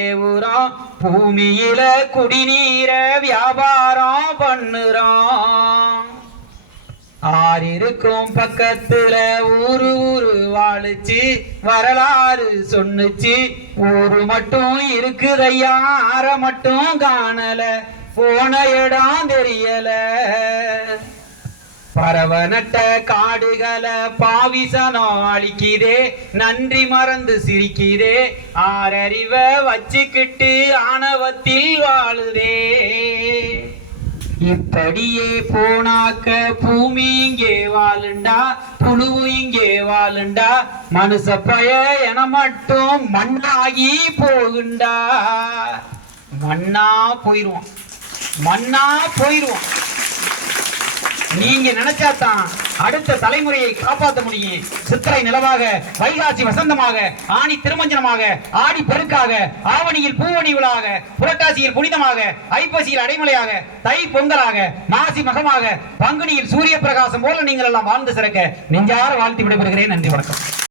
ஏவுறான் பூமியில குடிநீர வியாபாரம் பண்ணுறான். ஆறிருக்கும் பக்கத்துல ஊரு வாழுச்சு வரலாறு சொன்னுச்சு. ஊரு மட்டும் இருக்குதையா ஆற மட்டும் காணல போன இடம் தெரியல. பரவநட்ட காடுகளை பாவிசனம் அழிக்குதே நன்றி மறந்து சிரிக்குதே. ஆறறிவ வச்சுக்கிட்டு ஆணவத்தில் வாழுதே. இப்படியே போனாக்க பூமி இங்கே வாழுண்டா புழுவு இங்கே வாழுண்டா. மனுஷ பய என மட்டும் மண்ணாகி போகுண்டா. மண்ணா போயிருவோம் மண்ணா போயிருவோம். நீங்க நினைச்சாதான் அடுத்த தலைமுறையை காப்பாற்ற முடியும். சித்திரை நிலவாக வைகாசி வசந்தமாக ஆணி திருமஞ்சனமாக ஆடி பெருக்காக ஆவணியில் பூவணி விழாக புரட்டாசியில் புனிதமாக ஐப்பசியில் அடைமலையாக தை பொங்கலாக மாசி மகமாக பங்குனியில் சூரிய பிரகாசம் போல நீங்கள் எல்லாம் வாழ்ந்து சிறக்க நெஞ்சார வாழ்த்தி விடைபெறுகிறேன். நன்றி, வணக்கம்.